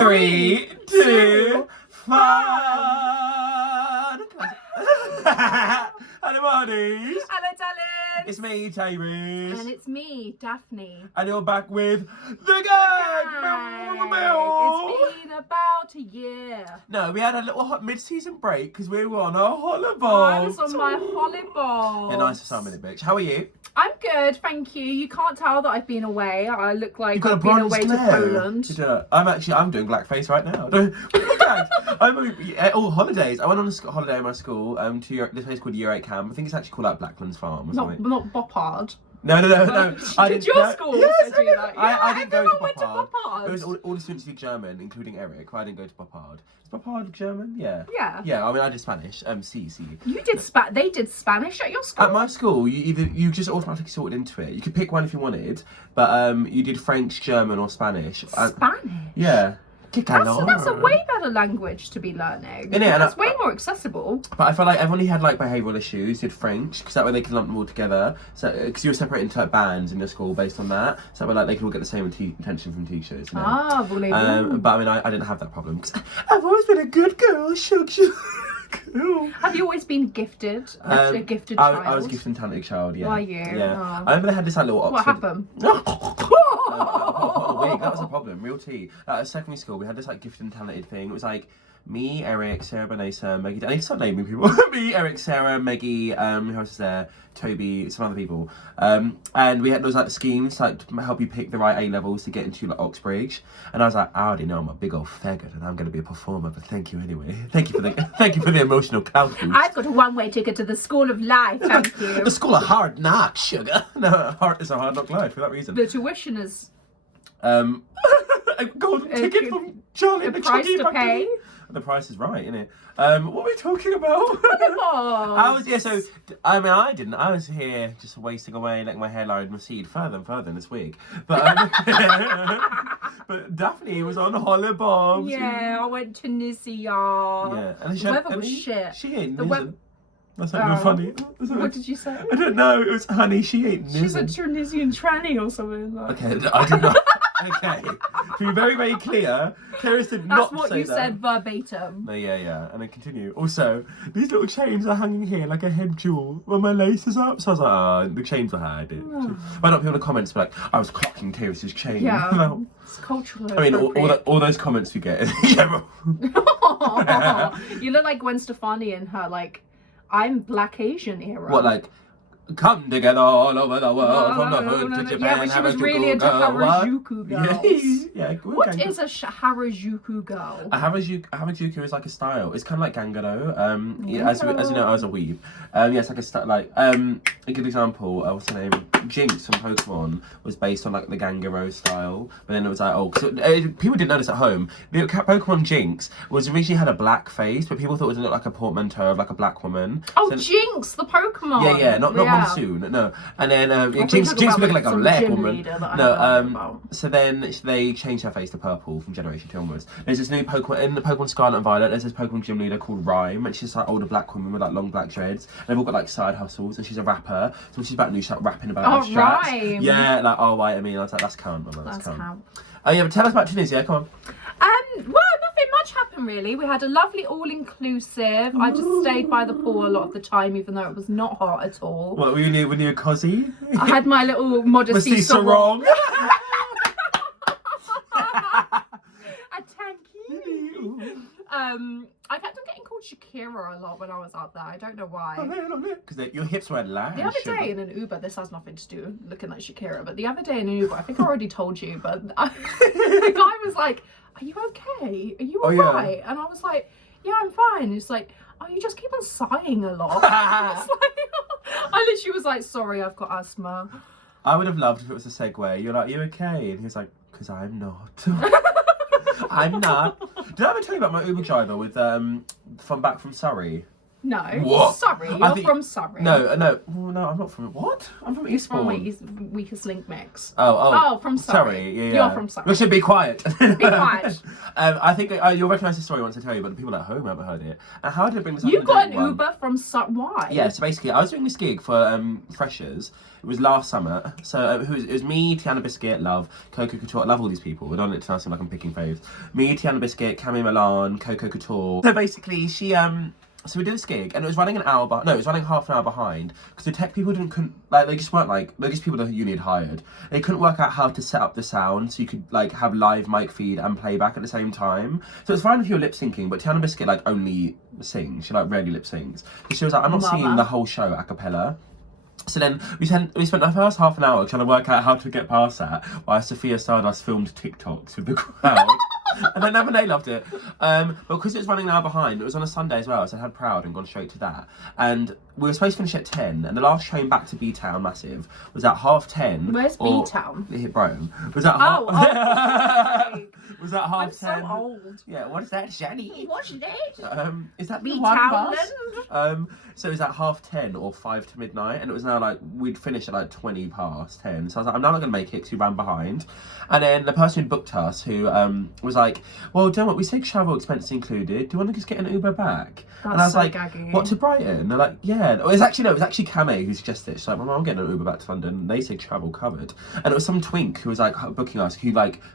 3, 2, fun! Hello, Marnies. Hello, darling. It's me, Tayris. And it's me, Daphne. And you're back with the gang. It's been about a year. No, we had a little hot mid-season break because we were on our Holibobs. I was on my Holibobs. Yeah, nice for some minute, bitch. How are you? I'm good, thank you. You can't tell that I've been away. I look like You've got I've been a bronze away to Poland. I'm doing blackface right now. I'm all holidays. I went on a holiday in my school to this place called Year 8 Camp. I think it's actually called like Blacklands Farm or something. Not Boppard. No. Did your school also do that? I didn't go to went to Boppard. Boppard. It was all the students speak German, including Eric. I didn't go to Boppard. Is Boppard German? Yeah. Yeah. Yeah, I mean, I did Spanish. C. You did They did Spanish at your school? At my school, you just automatically sorted into it. You could pick one if you wanted, but you did French, German, or Spanish. Spanish? Yeah. That's a way better language to be learning. That's way more accessible. But I felt like everyone who had like behavioural issues did French because that way they could lump them all together. So because you were separated into like bands in your school based on that, so that way like they could all get the same attention from teachers. You know? Ah, voulez-vous. But I mean, I didn't have that problem because I've always been a good girl. Shug. Have you always been gifted? A gifted child? I was a gifted and talented child. Yeah. Were you? Yeah. Oh. I remember they had this like little Oxford. What happened? That was a problem, real tea. At secondary school, we had this like gifted and talented thing. It was like me, Eric, Sarah, Vanessa, Maggie. I need to start naming people. Me, Eric, Sarah, Maggie. Who else is there? Toby, some other people. And we had those like schemes to like help you pick the right A levels to get into like Oxbridge. And I was like, I already know I'm a big old faggot and I'm going to be a performer, but thank you anyway. Thank you for the emotional clout boost. I've got a one-way ticket to the School of Life. Thank you. The School of Hard Knocks, sugar. No, it's a hard knock life for that reason. The tuition is. A golden ticket from Charlie and the price Chocolate to Factory. pay. The price is right, isn't it? What were we talking about? I was here just wasting away, letting my hairline recede further and further in this wig. But but Daphne was on Holibobs. Yeah, I went to Nizzy. Yeah, and the weather was shit. She ain't the Nizzin. That's not even funny. What did you say? I don't know. It was honey. She ain't Nizzin. She's a Tunisian tranny or something. Like. Okay, I did not. Okay, to be very, very clear, Tayris did not say that. That's what you said verbatim. No, yeah, and then continue. Also, these little chains are hanging here like a head jewel when my lace is up. So I was like, the chains were hard. Why not people in the comments be like, I was clocking Tayris' chain. Yeah, No. It's cultural. I mean, all those comments we get. You look like Gwen Stefani in her like, I'm Black Asian era. What, like? Come together all over the world, from the hood to Japan. Yeah, but she was really into Harajuku girls. Yeah, what is a Harajuku girl? A Harajuku is like a style. It's kind of like GANGURO. As you know, I was a weeb. Yeah, it's like a style. Like a good example. What's her name? Jinx from Pokemon was based on like the GANGURO style. But then it was like, people didn't know this at home. The Pokemon Jinx was originally had a black face, but people thought it would look like a portmanteau of like a black woman. Oh, so, Jinx, the Pokemon. Yeah, not Monsoon. No, and then Jinx looked like a black woman. No, so then they changed her face to purple from Generation 2 onwards. There's this new Pokemon in the Pokemon Scarlet and Violet. There's this Pokemon gym leader called Rhyme, and she's like older black woman with like long black dreads. And they've all got like side hustles, and she's a rapper. So when she's about new, she's like rapping about her strats. Rhyme. Yeah, like I mean, I was like, that's count, man. That's count. Oh yeah, but tell us about Tunisia. Come on. Well, nothing much happened really. We had a lovely all-inclusive. I just stayed by the pool a lot of the time, even though it was not hot at all. What, were you a cosy? I had my little modesty sarong. A tanky. I kept on getting called Shakira a lot when I was out there. I don't know why. Because your hips were large. The other day in an Uber, this has nothing to do with looking like Shakira, but the other day in an Uber, I think I already told you, but the guy was like, are you okay? Are you alright? Yeah. And I was like, yeah, I'm fine. He's like, oh, you just keep on sighing a lot. I literally was like, sorry, I've got asthma. I would have loved if it was a segue. You're like, you okay? And he was like, because I'm not. I'm not. Did I ever tell you about my Uber driver with from back from Surrey? No. What? Surrey. I You're think- from Surrey. No, well, no, I'm not from what? I'm from He's from Eastbourne. Weakest Link Mix. Oh, from Surrey. Yeah. You're from Surrey. We should be quiet. Be quiet. I think you'll recognise the story once I tell you, but the people at home haven't heard it. And how did it bring this up? You in the got an date one? Uber from Why? Yeah, so basically, I was doing this gig for freshers. It was last summer. So it was me, Tiana Biscuit, love, Coco Couture. I love all these people. I don't want it to sound like I'm picking faves. Me, Tiana Biscuit, Camille Milan, Coco Couture. So basically, so we did this gig, and it was running it was running half an hour behind, because the tech people they just weren't they're just people that uni had hired. They couldn't work out how to set up the sound, so you could have live mic feed and playback at the same time. So it's fine if you're lip syncing, but Tiana Biscuit only sings. She rarely lip syncs. She was like, I'm not singing the whole show a cappella. So then we spent the first half an hour trying to work out how to get past that, while Sophia Stardust filmed TikToks with the crowd. And then they loved it. But because it was running an hour behind, it was on a Sunday as well, so I had Proud and gone straight to that. And we were supposed to finish at 10, and the last train back to B-Town, massive, was at 10:30. Where's B-Town? Hit Brighton. Was at was that half I'm 10? so old. Yeah, what is that, Shani? What's that? Is that the B-Town one bus? So it was at 10:30 or 5 to midnight, and it was now we'd finish at 20 past 10. So I was like, I'm now not gonna make it because we ran behind. And then the person who booked us, who was like, well, don't what we said travel expenses included. Do you want to just get an Uber back? That's and I was so like, gagging. what, to Brighton? They're like, yeah. It was actually Camille who suggested it. She's like, well, I'm getting an Uber back to London. And they said travel covered. And it was some twink who was booking us, who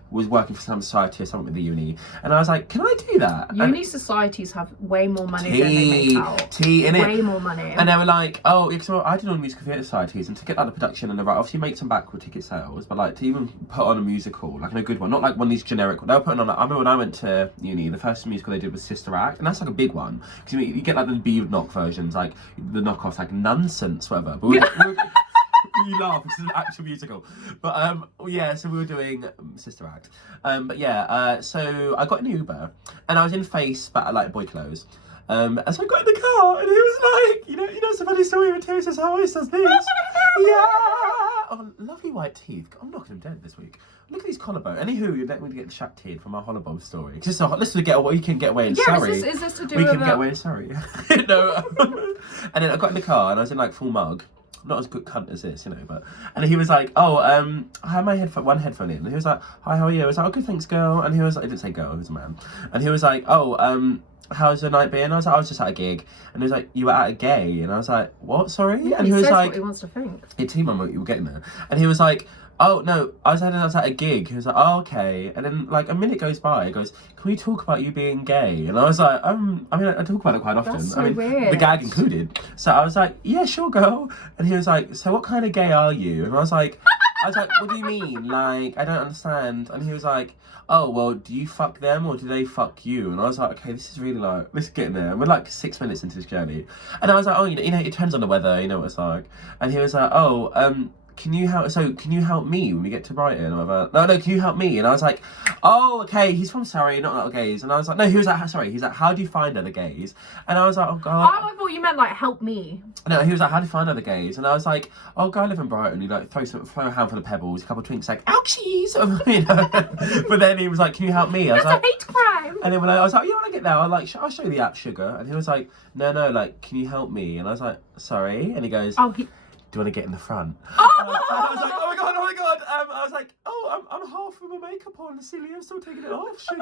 was working for some society or something with the uni. And I was like, can I do that? Uni societies have way more money than they make out. Way more money. And they were like, oh, because I did all musical theatre societies, and to get the production and obviously make some back with ticket sales, but to even put on a musical, a good one, not one of these generic. They were putting on. I remember when I went to uni, the first musical they did was Sister Act, and that's a big one because you get the B-knock versions, the knockoffs, nonsense, whatever. But you laugh, this is an actual musical. But so we were doing Sister Act. So I got an Uber, and I was in face, but boy clothes. And so I got in the car, and he was like, you know, it's a funny story when Tayris says, how does this? Yeah! Oh, lovely white teeth. I'm knocking him dead this week. Look at these collarbone. Anywho, you let me get shat teeth from our Holibobs story. Just let's get away. You can get away in Surrey. Is this to do we with can get away in Surrey. No. And then I got in the car, and I was in full mug. Not as good cunt as this, but. And he was like, oh, I had my one headphone in. And he was like, hi, how are you? I was like, oh, good, thanks, girl. And he was like, I didn't say girl, he was a man. And he was like, oh, how's your night been? I was like, I was just at a gig. And he was like, you were at a gay? And I was like, what, sorry? Yeah, and he was says like, what he wants to think. it's him, you were getting there. And he was like, oh, no, I was at a gig. He was like, oh, okay. And then, a minute goes by, he goes, can we talk about you being gay? And I was like, I talk about it quite often. That's so weird. The gag included. So I was like, yeah, sure, girl. And he was like, so what kind of gay are you? And I was like, what do you mean? I don't understand. And he was like, oh, well, do you fuck them or do they fuck you? And I was like, okay, this is really let's get in there. And we're 6 minutes into this journey. And I was like, oh, you know, it depends on the weather, you know what it's like. And he was like, oh, can you help me when we get to Brighton? Or whatever? No, can you help me? And I was like, oh, okay, he's from Surrey, not little gays. And I was like, no, he was like, sorry, he's like, how do you find other gays? And I was like, oh, God. Oh, I thought you meant help me. No, he was like, how do you find other gays? And I was like, oh, go live in Brighton. He throw a handful of pebbles, a couple of twinks, ouchies, you know. But then he was like, can you help me? I was That's a hate crime. And then when I was like, yeah, when I get there, I'll show you the app, sugar. And he was like, no, can you help me? And I was like, sorry. And he goes, do you want to get in the front? Oh! And I was like, oh my god. I was like, oh, I'm half with my makeup on, silly. I'm still taking it off. Shake.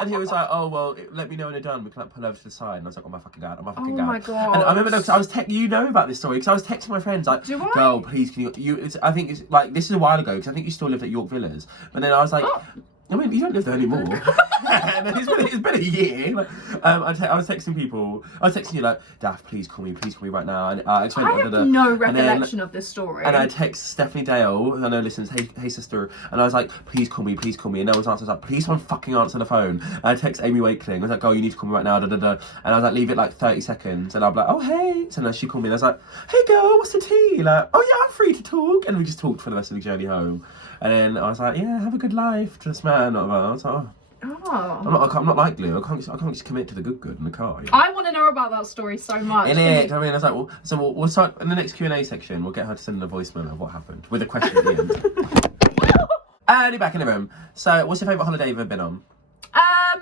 And he was like, oh well, let me know when you're done. We can pull over to the side. And I was like, oh my fucking god. Oh my god. And I remember because I was you know about this story because I was texting my friends do I? girl, please can you? I think it's this is a while ago because I think you still lived at York Villas. But then I was like. I mean, you don't live there anymore. And then it's been a year. I was texting people. I was texting you Daph, please call me right now. And I have no recollection of this story. And I text Stephanie Dale, who I know listens, hey sister, and I was like, please call me. And no one's answered. I was like, please someone fucking answer the phone. And I text Amy Wakeling. I was like, girl, you need to call me right now. And I was like, leave it 30 seconds. And I'll be like, oh hey. So then she called me and I was like, hey girl, what's the tea? Oh yeah, I'm free to talk. And we just talked for the rest of the journey home. And then I was like, yeah, have a good life. Just man, not about. I was like, oh. I'm not like glue. I can't just commit to the good in the car. You know? I want to know about that story so much. In it, I mean, I was like, we'll start in the next Q&A section. We'll get her to send in a voicemail of what happened with a question at the end. And you're back in the room. So, what's your favourite holiday you've ever been on? I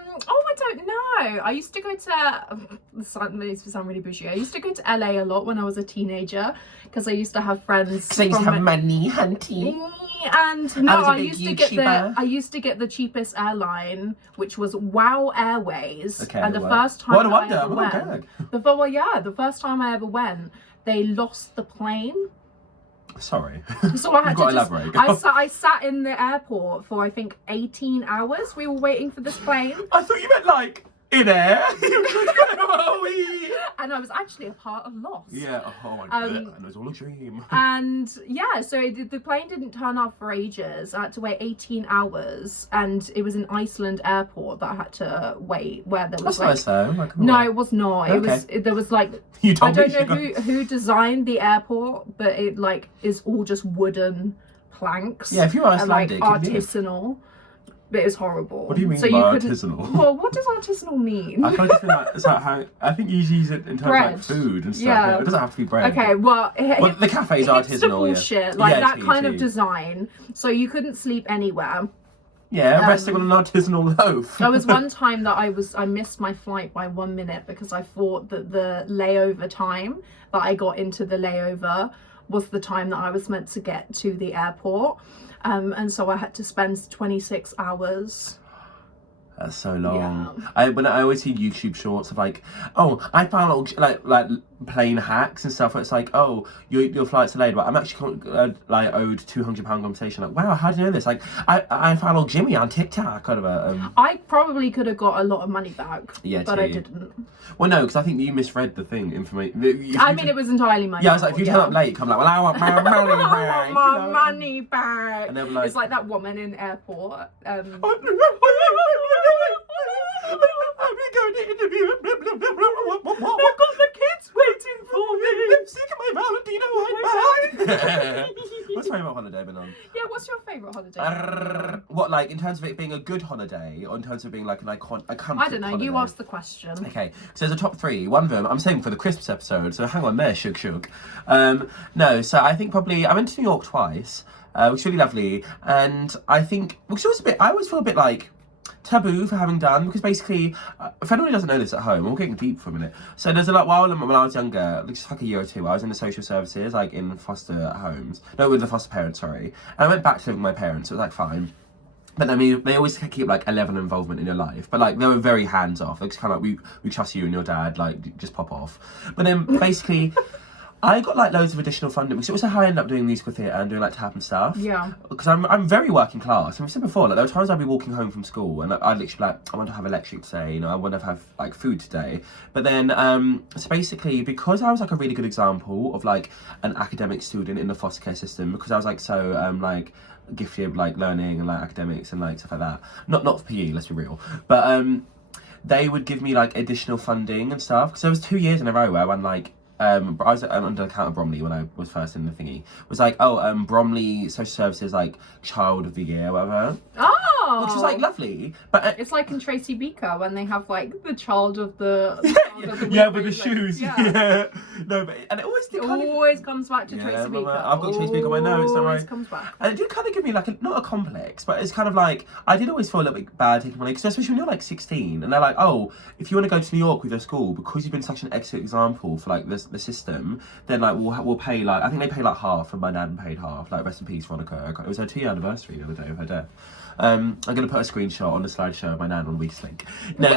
don't know. I used to go to, this makes me sound really bougie. I used to go to LA a lot when I was a teenager because I used to have friends. Because I used to have money, hunty. And no, was a I big used to get the cheapest airline, which was Wow Airways. Okay, and the well. first time What a I wonder, ever what a went, gag. the first time I ever went, they lost the plane. Sorry. So I had to elaborate. I sat in the airport for I think 18 hours. We were waiting for this plane. I thought you meant like in air. And I was actually a part of Lost. Yeah, oh my god, and it was all a dream. And yeah, so the plane didn't turn up for ages. I had to wait 18 hours, and it was in Iceland airport that I had to wait, where there was That's like... nice though. Like, no, it was not. Okay. There was like... You I told me don't know who designed the airport, but it like is all just wooden planks. Yeah, if you're and like Icelandic, artisanal. But it was horrible. What do you mean so by you couldn't- artisanal? Well, what does artisanal mean? I feel like it's like how I think you use it in terms Bread. of like food and stuff. Yeah. It doesn't have to be bread. Okay, well, The cafe's artisanal. bullshit, Yeah. like Yeah, that tea, kind of tea. design. So you couldn't sleep anywhere. Yeah, resting on an artisanal loaf. There was one time that I missed my flight by 1 minute because I thought that the layover time that I got into the layover was the time that I was meant to get to the airport. And so I had to spend 26 hours. That's so long. Yeah. When I always see YouTube shorts of like, oh, I found little, like plane hacks and stuff where it's like, oh, your flight's delayed, but I'm actually like owed £200 compensation. Like, wow, how do you know this? Like, I found old Jimmy on TikTok. Kind of a. I probably could have got a lot of money back. Yeah, but tea. I didn't. Well, no, because I think you misread the thing. Information. I mean, it was entirely my Yeah, I was fault, like, if you turn up late, come like, well, I want my money back. I want my you know? money back. And they were like, it's like that woman in airport. I'm going to interview. I've got the kids waiting for me. Lipstick and my Valentino handbag. What's your favourite holiday been on? Yeah, what's your favourite holiday? What, like, in terms of it being a good holiday, or in terms of being like a comfort I don't know, holiday? you asked the question. Okay, so there's a top three. One of them, I'm saving for the Christmas episode, so hang on there, shug. No, so I think probably, I went to New York twice, which was really lovely, and I think, which was I always feel a bit like, taboo for having done, because basically, if anyone who doesn't know this at home, we're getting deep for a minute. So there's a lot, when I was younger, just like a year or two, I was in the social services, like in foster homes. No, with the foster parents, sorry. And I went back to live with my parents, so it was like fine. But I mean, they always keep like a level of involvement in your life. But like, they were very hands off. They just kind of like, we trust you and your dad, like, just pop off. But then basically, I got like loads of additional funding because it was how I ended up doing musical theatre and doing like tap and stuff. Yeah. Because I'm very working class. And I've said before, like there were times I'd be walking home from school and I'd literally be like, I want to have a lecture today, you know, I want to have like food today. But then, so basically, because I was like a really good example of like an academic student in the foster care system, because I was like so like gifted like learning and like academics and like stuff like that. Not for PE, let's be real. But they would give me like additional funding and stuff. Because there was 2 years in a row where I won like I was under the account of Bromley when I was first in the thingy. It was like, Bromley Social Services, like, Child of the Year, whatever. Oh! Which was, like, lovely. But it's like in Tracy Beaker when they have, like, the child of the... yeah, with the like, shoes. yeah. Yeah. No, but... And it always... comes back to Tracy Beaker. I've got Tracy Beaker on my notes, don't worry. Always comes back. And it did kind of give me, like, not a complex, but it's kind of like... I did always feel a little bit bad taking money, because especially when you're, like, 16, and they're like, oh, if you want to go to New York with your school, because you've been such an excellent example for, like, the system, then like we'll pay like I think they pay like half, and my nan paid half. Like rest in peace, Veronica. It was her 2-year anniversary the other day of her death. I'm gonna put a screenshot on the slideshow of my nan on Week's link. No,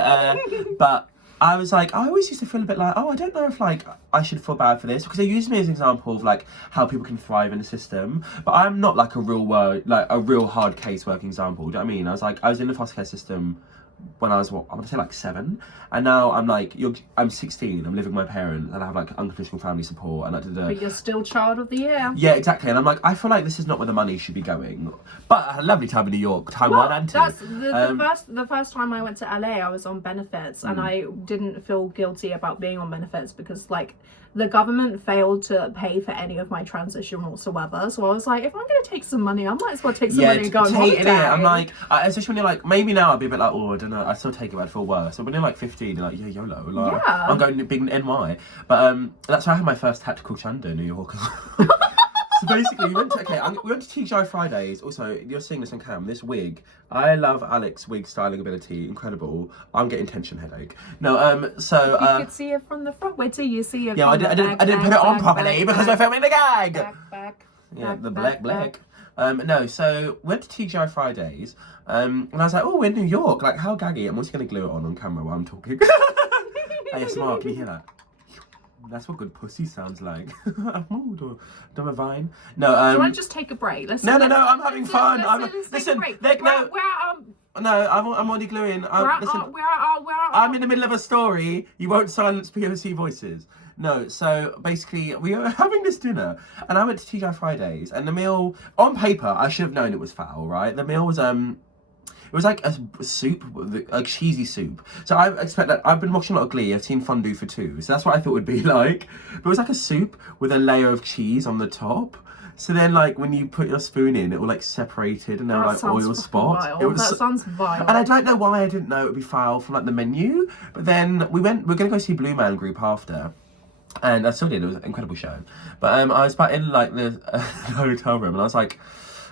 but I was like, I always used to feel a bit like, oh, I don't know if like I should feel bad for this, because they used me as an example of like how people can thrive in the system. But I'm not like a real hard case working example. Do you know what I mean? I was in the foster care system when I was, I want to say like 7, and now I'm like, I'm 16, I'm living with my parents, and I have like unconditional family support, and But you're still Child of the Year. Yeah, exactly, and I'm like, I feel like this is not where the money should be going. But I had a lovely time in New York, time 1 and 2. That's the first time I went to LA, I was on benefits, and I didn't feel guilty about being on benefits because like the government failed to pay for any of my transition whatsoever. So I was like, if I'm going to take some money, I might as well take some money and go on holiday. I'm like, especially when you're like, maybe now I'd be a bit like, oh, I don't know, I still take it, I'd feel worse. So when you're like 15, you're like, yeah, YOLO, like, I'm going to big NY. But that's why I had my first tactical chunder in New York. So basically, we went to TGI Fridays. Also, you're seeing this on cam. This wig, I love Alex's wig styling ability. Incredible. I'm getting tension headache. No, so you could see it from the front. Wait till you see it. Yeah, from I didn't put it on properly because we're filming the gag. Back. Yeah, the black. No, so went to TGI Fridays. And I was like, oh, we're in New York. Like, how gaggy. I'm also gonna glue it on camera while I'm talking. ASMR, can you hear that? That's what good pussy sounds like. Ooh, do a vine. No, do you want to just take a break? No, I'm having fun. Let's take a break. No, I'm already gluing. I'm in the middle of a story. You won't silence POC voices. No, so basically we were having this dinner, and I went to TGI Fridays, and the meal on paper I should have known it was foul, right? The meal was it was like a soup, a cheesy soup. So I expect that. I've been watching a lot of Glee. I've seen Fondue for Two, so that's what I thought it would be like. But it was like a soup with a layer of cheese on the top. So then, like, when you put your spoon in, it will like separated, and there were like oil spots. That sounds vile. And I don't know why I didn't know it would be foul from like the menu. But then we're gonna go see Blue Man Group after. And I still did. It was an incredible show. But I was back in like the hotel room, and I was like,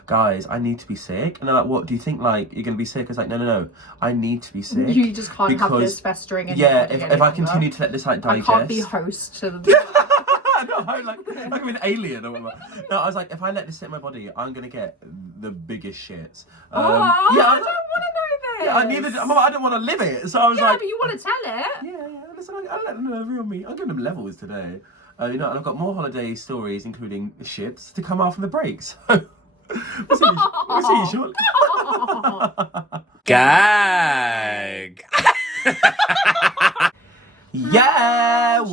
guys, I need to be sick. And they're like, what, do you think like you're gonna be sick? I was like, no, I need to be sick. You just can't have this festering in yeah, if I continue to let this like digest, I can't be host to the no, like I'm an alien or whatever. No, I was like, if I let this sit in my body, I'm gonna get the biggest shits. Yeah, I don't want to know this. Yeah, I didn't want to live it, so I was like, but you want to tell it. Yeah. Listen, I let them know real me. I'm giving them levels today. And I've got more holiday stories, including shits, to come after the break. So we'll see you shortly. Gag. Yeah,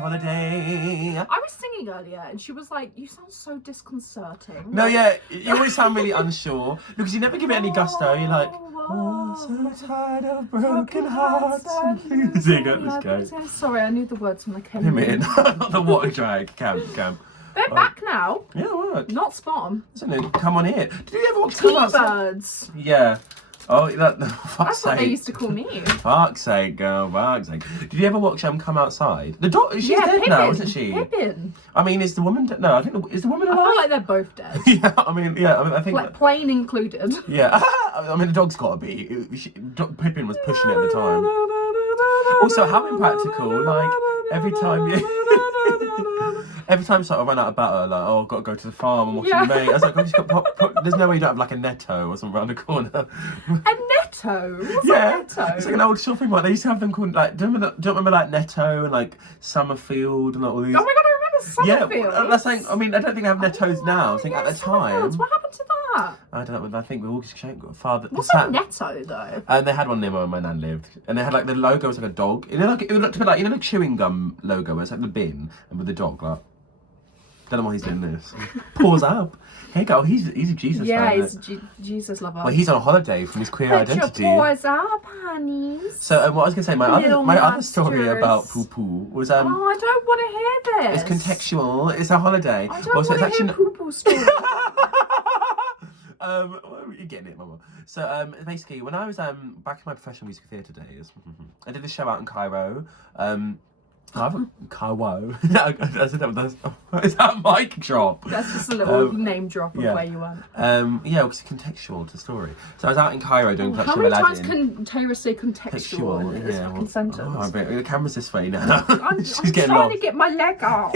holiday. I was singing earlier, and she was like, "You sound so disconcerting." No, yeah, you always sound really unsure because you never give it any gusto. You're like, oh, so tired of broken hearts. Sing it, let's go. Sorry, I knew the words when I came in. Not the water drag, Cam. They're back now. Yeah, what? Not spawn. Listen, come on here. Did you ever watch T-birds? Yeah. Oh, fuck's That's sake. what they used to call me. Fuck's sake, girl, fuck's sake. Did you ever watch Come Outside? The dog, she's dead Pippin. now, isn't she? Pippin. I mean, is the woman dead? No, I think, is the woman alive? I feel like they're both dead. I think... Like, plane included. Yeah, I mean, the dog's got to be. Pippin was pushing it at the time. Also, how impractical, like, every time you... Every time I run out of butter, like, oh, I've got to go to the farm and watch the mate. I was like, there's no way you don't have like a Netto or something around the corner. A Netto? What's a Netto? It's like an old shopping mall. They used to have them called like, do you remember like Netto and like Summerfield and like all these? Oh my god, I remember Summerfield. Yeah, that's like, I mean, I don't think they have Nettos now. I think at the time. What happened to that? I don't know. I think we all just father. What's a Netto though? And they had one near where my nan lived, and they had like the logo was like a dog. It looked a bit like the chewing gum logo, where it's like the bin and with the dog like. Don't know why he's doing this. Paws up. Hey, girl, he's a Jesus. Yeah, fan, he's Jesus lover. Well, he's on holiday from his queer identity. Your paws up, honeys. So, what I was gonna say, my other story about poo poo was Oh, I don't want to hear this. It's contextual. It's a holiday. I don't want to hear poo poo stories. You're getting it, mama. So, basically, when I was back in my professional music theatre days, I did this show out in Cairo. Cairo. Is that a mic drop? That's just a little name drop of where you went. Yeah, it's contextual to the story. So I was out in Cairo doing How many times can Tayris say contextual in this fucking sentence? The camera's this way now. I'm trying to get my leg out.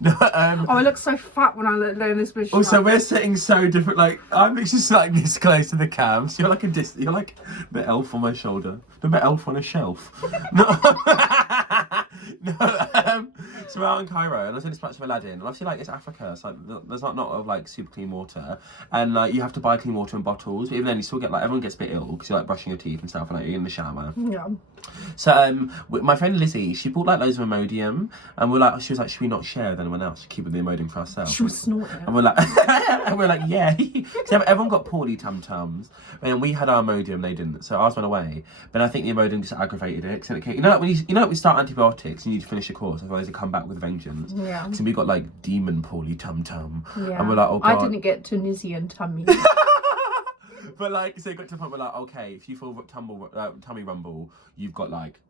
No, I look so fat when I learn this bitch. Also, we're sitting so different. Like I'm just like this close to the cam. So you're like you're like the elf on my shoulder. The elf on a shelf. So we're out in Cairo, and I was in this patch of Aladdin, and obviously, like, it's Africa, so like, there's not of like super clean water, and like you have to buy clean water in bottles. But even then, you still get like everyone gets a bit ill because you're like brushing your teeth and stuff, and like you're in the shower. Yeah. So my friend Lizzie, she bought like loads of Imodium, and she was like, should we not share with anyone else? Keep the Imodium for ourselves. She was snorting. And we're like, yeah. So everyone got poorly tum-tums, and we had our Imodium, they didn't. So ours went away, but I think the Imodium just aggravated it. Cause you know, like when we start antibiotics, you need to finish the course, otherwise they come back with vengeance. Yeah. So we got like demon poorly tum-tum, yeah. And we're like, oh god. I didn't get Tunisian tummy. But like, so it got to the point where like, okay, if you feel tummy rumble, you've got like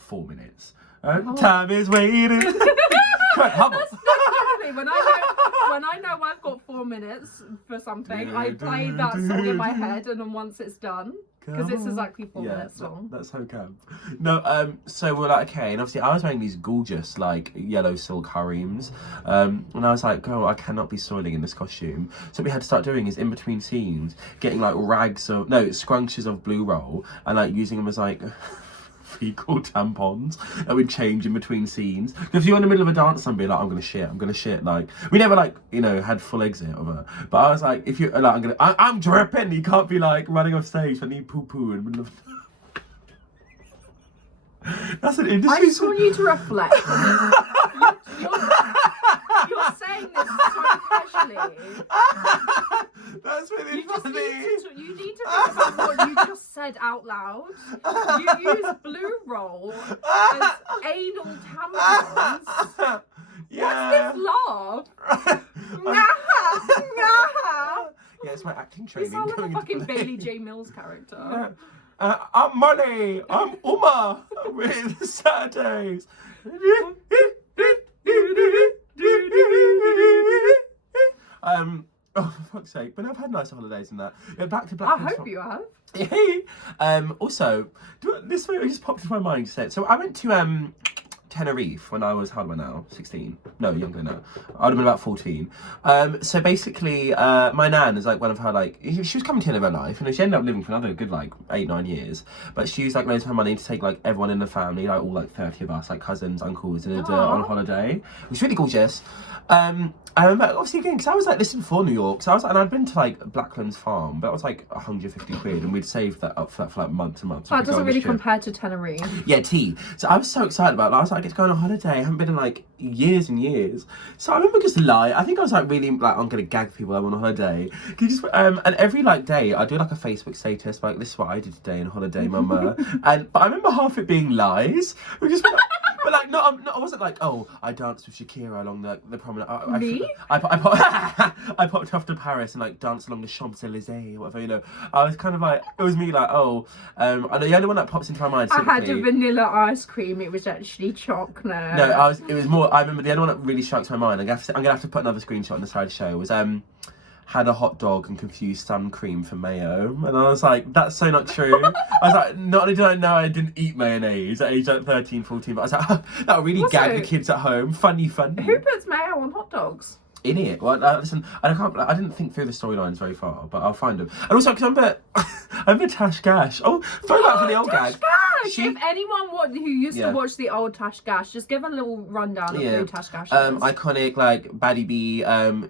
4 minutes. Time is waiting. Correct, hum. Definitely when I know I've got 4 minutes for something, I play that song in my head, and then once it's done, because it's exactly 4 minutes long. That's so camp. No, so we're like, okay, and obviously I was wearing these gorgeous like yellow silk harems, and I was like, girl, I cannot be soiling in this costume. So what we had to start doing is in between scenes, getting like scrunches of blue roll, and like using them as like fecal tampons that would change in between scenes. If you're in the middle of a dance and be like, I'm gonna shit, like we never like, you know, had full exit of her, but I was like, if you're like, I'm dripping, you can't be like running off stage when you poo in the middle of that's an industry. I just want you to reflect. You're saying this so casually. That's really funny. You need to think about what you just said out loud. You use blue roll as anal tampons. Yeah. What's this laugh? Yeah, it's my acting You training. sound like a coming fucking into play. Bailey J. Mills character. I'm Molly. I'm Uma with Saturdays. Oh, for fuck's sake! But I've had nice holidays and that. Yeah, back to Black. I hope you have. Also, this just popped into my mind. So I went to Tenerife when I was, how old am I now? 16? No, younger now. I'd have been about 14. So basically, my nan is like one of her, like, she was coming to the end of her life, and she ended up living for another good, like, 8-9 years. But she used, like, loads of her money to take, like, everyone in the family, like, all, like, 30 of us, like, cousins, uncles, and on holiday. It was really gorgeous. I remember, obviously, again, because I was, like, this before New York, so I was, and I'd been to, like, Blacklands Farm, but it was, like, 150 quid, and we'd saved that up for like, months and months. That doesn't really compare to Tenerife. Yeah, tea. So I was so excited about it. I was like, I get to go on a holiday. I haven't been in like years and years. So I remember just lie. I think I was like really like, I'm gonna gag people. I'm on a holiday. Can you just and every like day I do like a Facebook status like, this is what I did today on holiday, mama. But I remember half it being lies. But like, I wasn't like, oh, I danced with Shakira along the promenade. I popped off to Paris and like danced along the Champs-Elysees or whatever, you know. I was kind of like, it was me like, oh, the only one that pops into my mind simply, I had a vanilla ice cream, it was actually chocolate. No, it was more, I remember the only one that really strikes my mind, I'm gonna have to put another screenshot on the slideshow, was had a hot dog and confused sun cream for mayo, and I was like, that's so not true. I was like, not only did I know I didn't eat mayonnaise at age like 13, 14, but I was like, that would really gag the kids at home. Funny. Who puts mayo on hot dogs? Idiot. Well, listen, I didn't think through the storylines very far, but I'll find them. And also, because I remember Tash Gash. Oh, throwback for the old Tash gag. Gash! If anyone who used to watch the old Tash Gash, just give a little rundown of who Tash Gash is. Iconic, like, baddie B.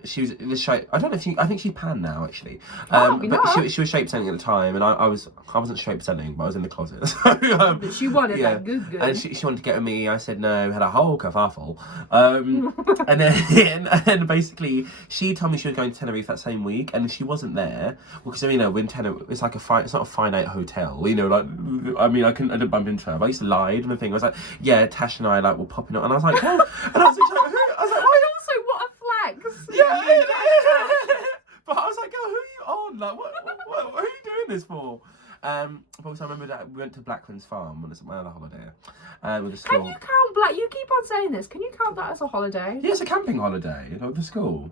She was the shape. I don't know if I think she's pan now, actually. But she was shape presenting at the time, and I wasn't shape presenting, but I was in the closet. So, but she wanted that good. And she wanted to get with me. I said no, had a whole kerfuffle. And then basically, she told me she was going to Tenerife that same week, and she wasn't there because you know, when Tenerife, it's like it's not a finite hotel, you know. Like, I mean, I didn't bump into her, but I used to lie and the thing. I was like, yeah, Tash and I like were popping up, and I was like, oh, and I was like, who? I was like, why? Also, what a flex! Yeah, but I was like, girl, who are you on? Like, what are you doing this for? But also I remember that we went to Blacklands Farm on my other holiday with the school. Can you count You keep on saying this. Can you count that as a holiday? Yeah, it's a camping holiday, you know, with the school.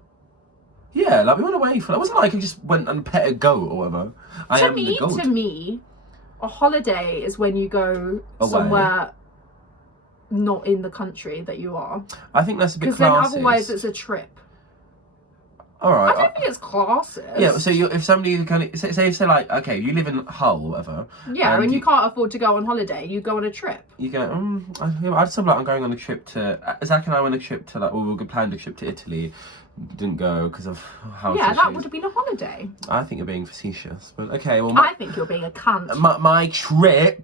Yeah, like we went away for. It wasn't like I just went and pet a goat or whatever. To me, a holiday is when you go away somewhere not in the country that you are. I think that's a bit classist. Because then otherwise it's a trip. All right. I don't think it's classist. Yeah, so if somebody kind of say like, okay, you live in Hull or whatever. Yeah, and you can't afford to go on holiday. You go on a trip. You go. I'd still like I'm going on a trip to. Zach and I went on a trip to like. Well, we planned a trip to Italy. Didn't go because of how. Yeah, that would have been a holiday. I think you're being facetious, but okay. Well, I think you're being a cunt. My trip.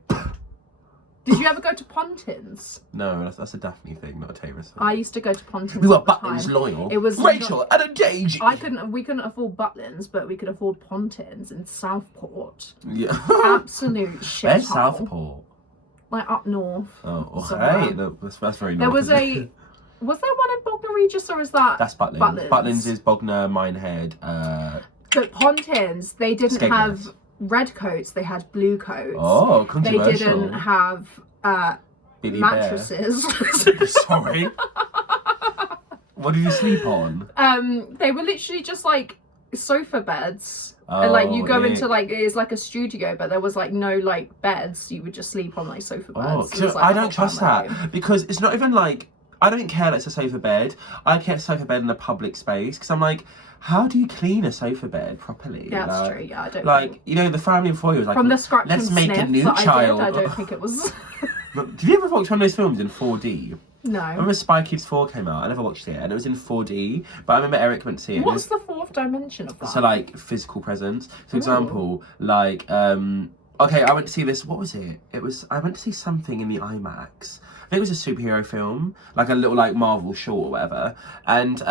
Did you ever go to Pontins? No, that's a Daphne thing, not a Tayris thing. I used to go to Pontins. We were Butlins loyal. It was Rachel at a Daisy. We couldn't afford Butlins, but we could afford Pontins in Southport. Yeah. Absolute shit. Where's Southport? Like up north. Oh, okay. That's very north. There was Was there one in Bognor Regis, or is that? That's Butlins. Butlins is Bognor, Minehead. But Pontins, they didn't have red coats, they had blue coats. Oh, controversial. They didn't have Billy mattresses. Bear. Sorry. What did you sleep on? They were literally just like sofa beds. And like you go into like it's like a studio, but there was like no like beds. You would just sleep on like sofa beds. Oh, Like, I don't trust that because it's not even like I don't care that it's a sofa bed. I care it's a sofa bed in a public space because I'm like, how do you clean a sofa bed properly? Yeah, that's like, true. Yeah, I don't like think... you know the family before you was like from the scratch let's and make sniff a new that child. I don't think it was. Did you ever watch one of those films in 4D? No. I remember Spy Kids 4 came out. I never watched it, and it was in 4D. But I remember Eric went to see it. What's the fourth dimension of that? So like physical presence. For example, like okay, I went to see this. What was it? I went to see something in the IMAX. I think it was a superhero film, like a little like Marvel short or whatever. And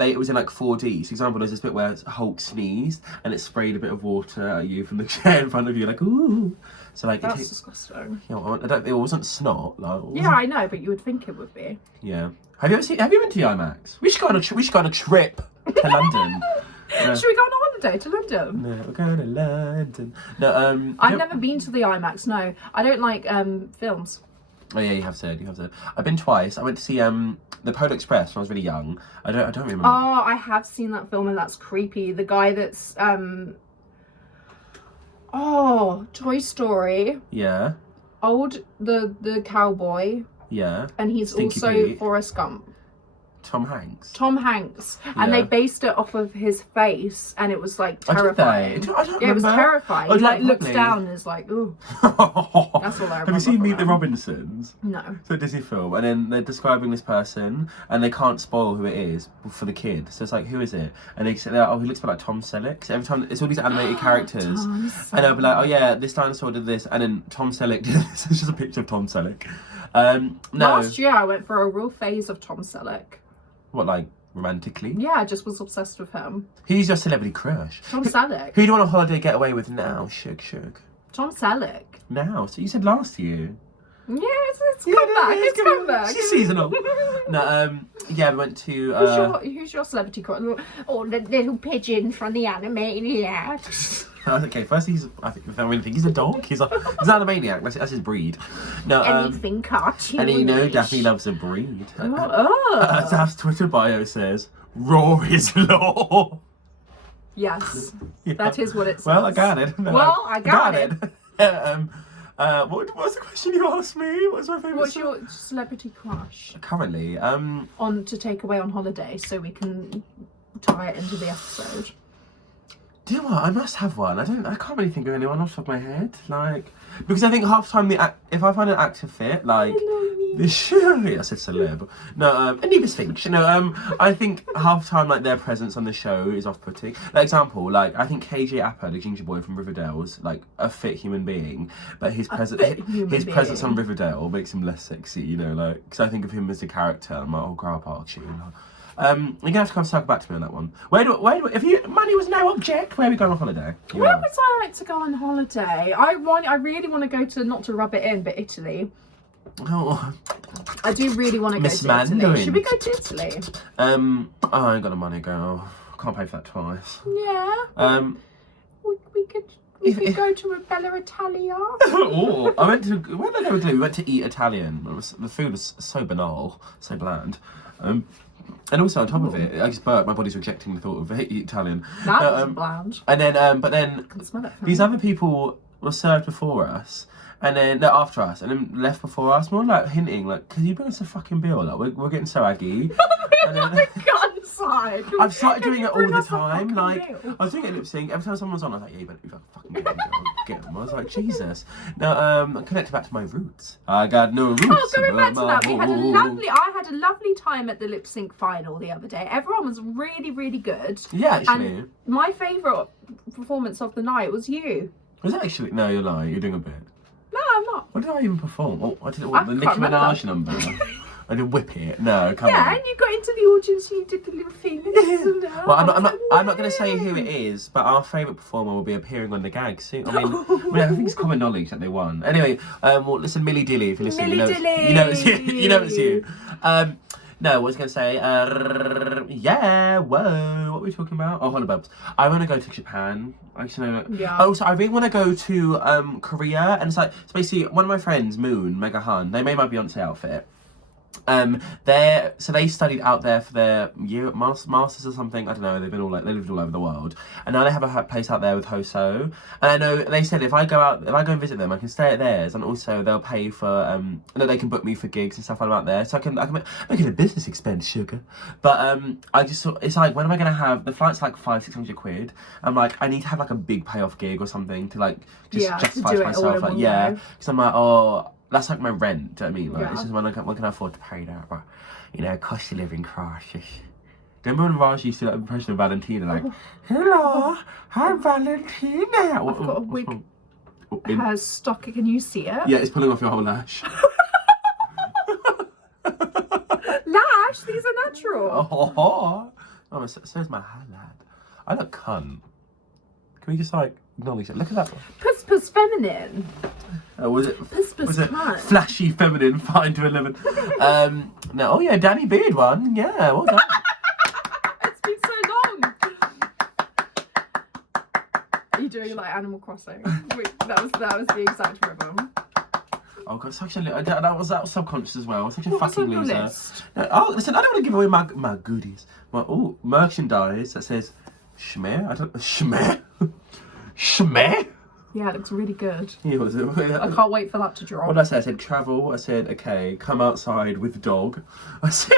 it was in like 4D. So example, there's this bit where Hulk sneezed and it sprayed a bit of water at you from the chair in front of you, like ooh. So like that's disgusting. You know, it wasn't snot. Like, yeah, I know, but you would think it would be. Yeah. Have you been to the IMAX? We should go on a trip to London. Should we go on a holiday to London? No, we're going to London. No, I've never been to the IMAX. No, I don't like films. Oh yeah, you have said. I've been twice. I went to see the Polar Express when I was really young. I don't remember. Oh, I have seen that film and that's creepy. The guy that's Toy Story. Yeah. The cowboy. Yeah. And he's Stinky also Pete. Forrest Gump. Tom Hanks. And they based it off of his face, and it was like terrifying. I don't yeah, it was remember. terrifying. He like looks down and is like, ooh. That's all I remember. Have you seen Meet the Robinsons? No. It's a Disney film, and then they're describing this person, and they can't spoil who it is for the kid. So it's like, who is it? And they say, oh, he looks a bit like Tom Selleck. So every time it's all these animated characters, and they'll be like, oh yeah, this dinosaur did this, and then Tom Selleck did this. It's just a picture of Tom Selleck. No. Last year I went for a real phase of Tom Selleck. What, like romantically? Yeah, I just was obsessed with him. Who's your celebrity crush? Tom Selleck. Who do you want a holiday get away with now? Shug. Tom Selleck. Now? So you said last year. Yeah, it's come back. It's come back. It's seasonal. No, yeah, we went to. Who's your celebrity crush? Oh, the little pigeon from the Animaniacs. Okay, first I really think he's a dog. He's an Animaniac. That's his breed. No, anything cartoon. And you know Daphne loves a breed. Daph's Twitter bio says, "Raw is law." Yes, Yeah. that is what it says. Well, I got it. No, well, I got it. What was the question you asked me? What's my favourite? What's your celebrity crush? Currently, on to take away on holiday, so we can tie it into the episode. Do you know what? I must have one. I can't really think of anyone off the top of my head. Like, because I think half the time if I find an actor fit, like this surely I said celeb. No, Anubis Finch. No, I think half the time like their presence on the show is off-putting. Like example, like I think KJ Apa, the ginger boy from Riverdale, is like a fit human being, but his presence on Riverdale makes him less sexy. You know, like because I think of him as a character. I'm like, oh, Grau Park, you know. You're gonna have to come circle back to me on that one. Where do if money was no object, where are we going on holiday? Where would I like to go on holiday? I really want to go to, not to rub it in, but Italy. Oh, I do really want to go to Italy. Should we go to Italy? I ain't got the money, girl. Can't pay for that twice. Yeah. We could go to a Bella Italia. Oh, where did I go with Italy? We went to eat Italian. The food was so banal, so bland. And also on top of it, I just burped. My body's rejecting the thought of Italian. That was bland. And then, but then, I can smell it. these other people were served before us, and then after us, and then left before us. More like hinting, like, "Can you bring us a fucking bill? Like, we're getting so aggy." And then, inside. I've started doing it all the time. Like, I was doing it lip sync. Every time someone's on, I was like, "Yeah, you better fucking get them." I was like, Jesus. No, I'm connected back to my roots. I got no roots. Oh, going back to that, I had a lovely time at the lip sync final the other day. Everyone was really, really good. Yeah, actually. And my favourite performance of the night was you. Was it actually? No, you're lying. You're doing a bit. No, I'm not. What did I even perform? Oh, I did the Nicki Minaj number. I did Whip It. No, come on. Yeah, and you got into the audience and you did a little thing. Well, I'm not going to say who it is, but our favourite performer will be appearing on the gag soon. I mean, I think it's common knowledge that they won. Anyway, well, listen, Millie Dilly, if you're listening, you know it's you. No, what was I going to say? Yeah, whoa. What were we talking about? Oh, Holibobs. I want to go to Japan. Actually, no. Yeah. Oh, so I really want to go to Korea. And it's like, so basically, one of my friends, Moon, Mega Han, they made my Beyonce outfit. They studied out there for their masters or something. I don't know. They've been all they lived all over the world, and now they have a place out there with Hoso. And I know they said if I go and visit them, I can stay at theirs, and also they'll pay for they can book me for gigs and stuff while I'm out there, so I can make it a business expense, sugar. But I just thought it's like, when am I gonna have the flight's like 500-600 quid? I'm like, I need to have like a big payoff gig or something to like just justify to myself, like because I'm like, oh. That's like my rent, do you know what I mean? Like, it's just when can I afford to pay that? But, you know, cost of living crisis. Remember when Raj used to do that impression of Valentina? Like, hello, I'm Valentina. I've got a wig. Has stock. Can you see it? Yeah, it's pulling off your whole lash. Lash? These are natural. Oh, so's my highlight. I look cunt. Can we just like acknowledge it? Look at that one. Puss feminine. Was it cunt. flashy feminine 5 to 11? No, oh yeah, Danny Beard one. Yeah, well done. It's been so long. Are you doing like Animal Crossing? Wait, that was the exact rhythm. Oh god, such a that was subconscious as well. Such a What was fucking on your loser. list? No, oh, listen, I don't want to give away my goodies. My merchandise that says Schmer. I don't Schmer. Schmer. Yeah, it looks really good. Yeah, what is it? I can't wait for that to drop. What did I say? I said travel. I said okay, come outside with dog. I said.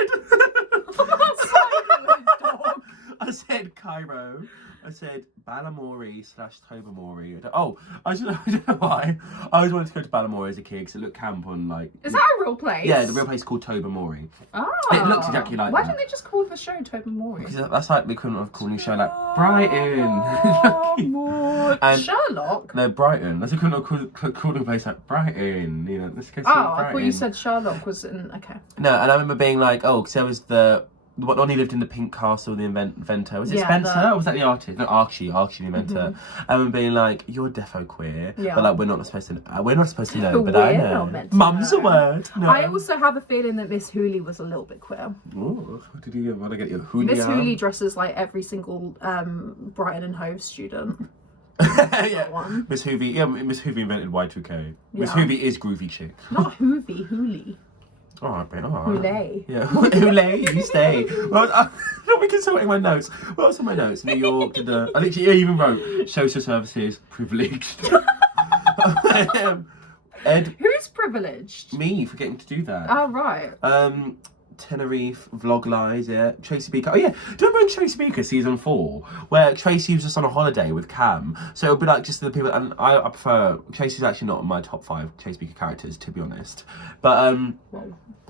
I said Cairo. I said Balamori/Tobermory. I don't know why. I always wanted to go to Balamori as a kid because it looked camp on like. Is that a real place? Yeah, the real place is called Tobermory. Oh. It looks exactly like Why that. didn't they just call the show Tobermory? Because that's like the equivalent of calling a show like Brighton. And Sherlock? No, Brighton. That's the equivalent of calling a place like Brighton. You know, let's go see I Brighton. thought you said Sherlock was in. Okay. No, and I remember being like, oh, because there was the one who lived in the pink castle, the inventor. Was it Spencer? Or was that the artist? No, Archie the inventor. I remember being like, you're defo queer. Yeah. But like, we're not supposed to know, but I know. Mum's a word. No. I also have a feeling that Miss Hooley was a little bit queer. Oh, did you want to get your Hooley? Miss Hooley dresses like every single Brighton and Hove student. Yeah. Miss Hoovy. Yeah, Miss Hoovy invented Y2K. Miss Hoovy is groovy chick. Not Hoovy, Hooley. All right, Ben. All right. Hoolay. Yeah. Hoolay, you stay. Well, I'm consulting my notes. What else on my notes? New York. I literally even wrote social services privileged. Ed. Who's privileged? Me for getting to do that. Oh right. Tenerife, Vlog Lies, yeah. Tracy Beaker. Oh yeah, do you remember in Tracy Beaker season 4 where Tracy was just on a holiday with Cam? So it would be like just the people, and I prefer Tracy's actually not in my top 5 Tracy Beaker characters, to be honest. But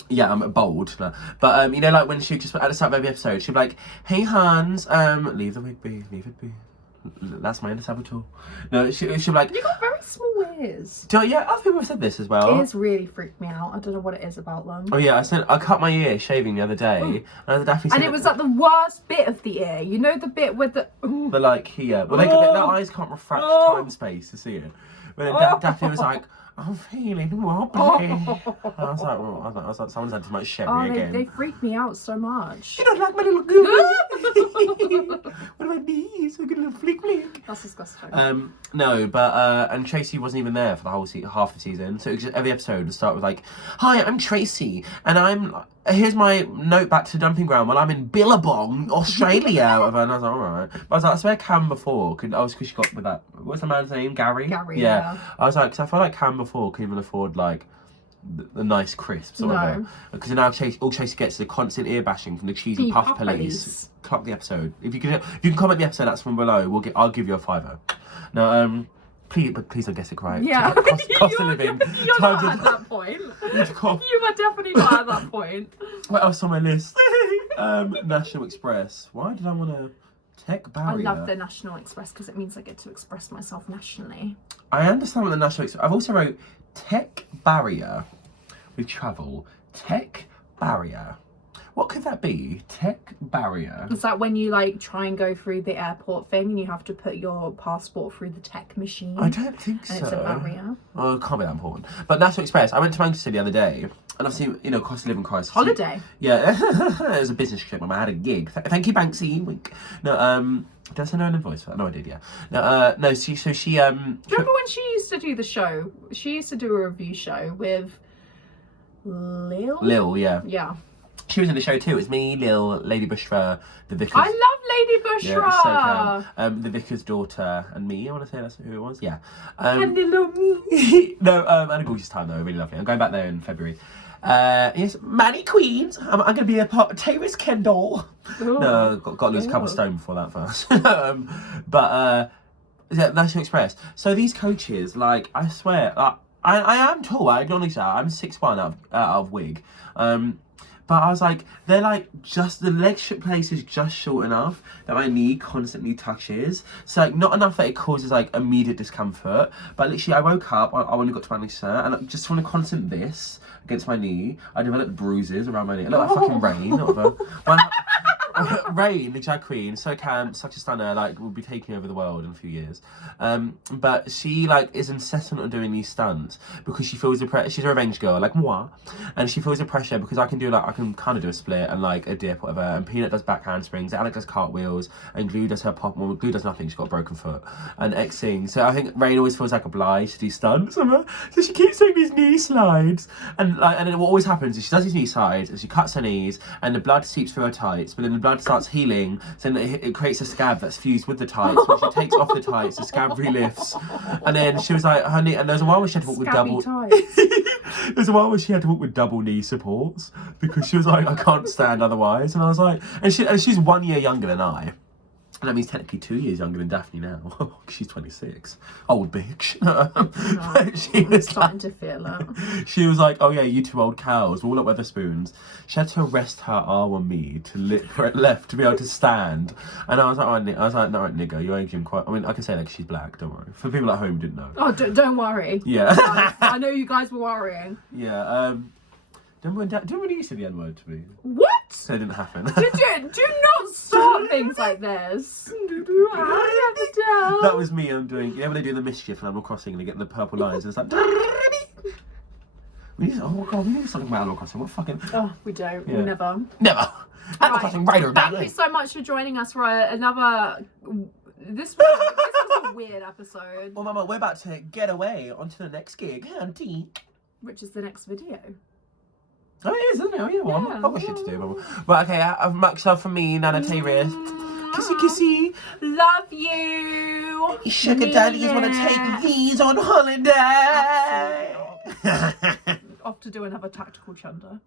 yeah, I'm bold. No. But you know, like when she just at the start of every episode, she'd be like, "Hey Hans, leave the wig be, leave it be." That's my inner saboteur. No, she'd be like, you got very small ears. Yeah, other people have said this as well. Ears really freak me out. I don't know what it is about them. Oh yeah, I cut my ear shaving the other day, and Daphne said it was like the worst bit of the ear. You know the bit with the. But like here, well, their eyes can't refract time space to see it. But then Daphne was like, "I'm feeling wobbly." I was like, I was like, someone's had too much sherry again. They freak me out so much. You don't like my little goose? What about these? We get a little flick flick. That's disgusting. No, but and Tracy wasn't even there for the whole half the season. So every episode would start with like, "Hi, I'm Tracy, and here's my note back to the dumping ground while I'm in Billabong, Australia." And I was like, alright. But I was like, I swear Cam before, because she got with that, what's the man's name? Gary? Gary, yeah. I was like, because I feel like Cam before couldn't even afford like the nice crisps or whatever. Because now all Tracy gets is the constant ear bashing from the cheese and puff police. Clock the episode. If you can comment the episode that's from below, I'll give you a $5. No, please don't guess it right. Yeah. Cost of living. You're not at that point. You are definitely not at that point. What else on my list? National Express. Why did I want to tech barrier? I love the National Express because it means I get to express myself nationally. I understand what the National Express. I've also wrote tech barrier with travel. Tech barrier What could that be? Tech barrier. It's like when you like try and go through the airport thing and you have to put your passport through the tech machine. I don't think so. And it's a barrier. Oh, it can't be that important. But National Express, I went to Manchester the other day, and obviously, you know, cost of living crisis. Holiday. Yeah, it was a business trip. I had a gig. Thank you, Banksy. Wink. No, did I send her an invoice for that? No, I did. Yeah. No. She. Do you remember when she used to do the show? She used to do a review show with Lil, yeah. Yeah. She was in the show too. It was me, Lil, Lady Bushra, the Vicar's. I love Lady Bushra. Yeah, so the Vicar's daughter, and me. I want to say that's who it was. Yeah. And little me. No, I had a gorgeous time though. Really lovely. I'm going back there in February. Yes, Manny Queens. I'm going to be a part of Tayris Kendall. No, got to lose a couple of stone before that first. Yeah, National Express. So these coaches, like, I swear, I am tall. I acknowledge that. I'm 6'1" out of wig. But I was like, they're like just the leg place is just short enough that my knee constantly touches. So like not enough that it causes like immediate discomfort. But literally, I woke up. I only got to my shirt, and just from a constant this against my knee, I developed bruises around my knee. I look like fucking Rain. Rain, the drag queen, so camp, such a stunner, like will be taking over the world in a few years. But she like is incessant on doing these stunts because she feels the pressure. She's a revenge girl, like moi, and she feels the pressure because I can kind of do a split and like a dip, whatever. And Peanut does back handsprings, Alex does cartwheels, and Glue does her pop. Well, Glue does nothing. She's got a broken foot, and X sings. So I think Rain always feels like obliged to do stunts. So she keeps doing these knee slides, and then what always happens is she does these knee slides, and she cuts her knees, and the blood seeps through her tights, but then the blood starts healing, so then it creates a scab that's fused with the tights. When she takes off the tights, the scab relifts, and then she was like, her knee, and there's a while where she had to walk with double. There's a while where she had to walk with double knee supports because she was like, I can't stand otherwise, and I was like, and she's 1 year younger than I. And that means technically 2 years younger than Daphne now. She's 26. Old bitch. But she was starting to feel that. She was like, oh yeah, you two old cows, we're all at Weatherspoons. She had to rest her arm on me to left to be able to stand. And I was like, no, right, nigga, you're aging quite. I mean, I can say that 'cause she's black, don't worry. For people at home who didn't know. Oh, don't worry. Yeah. I know you guys were worrying. Yeah, do you remember when you used to the N-word to me? What? So it didn't happen. Do not start things like this. That was me. I'm doing. You know when they do the mischief and Animal Crossing and they get the purple lines and it's like. We need to start about Animal Crossing. What fucking? Oh, we don't. Yeah. Never. Animal Crossing writer. Thank you so much for joining us for another. This was a weird episode. Well, Mama, we're about to get away onto the next gig, auntie. Which is the next video. Oh, it is, isn't it? Oh, yeah, well, I've got shit to do, Mama. But okay, much love from me, Nana Tayris. Kissy, kissy. Love you. Sugar daddies want to take these on holiday. Off to do another tactical chunder.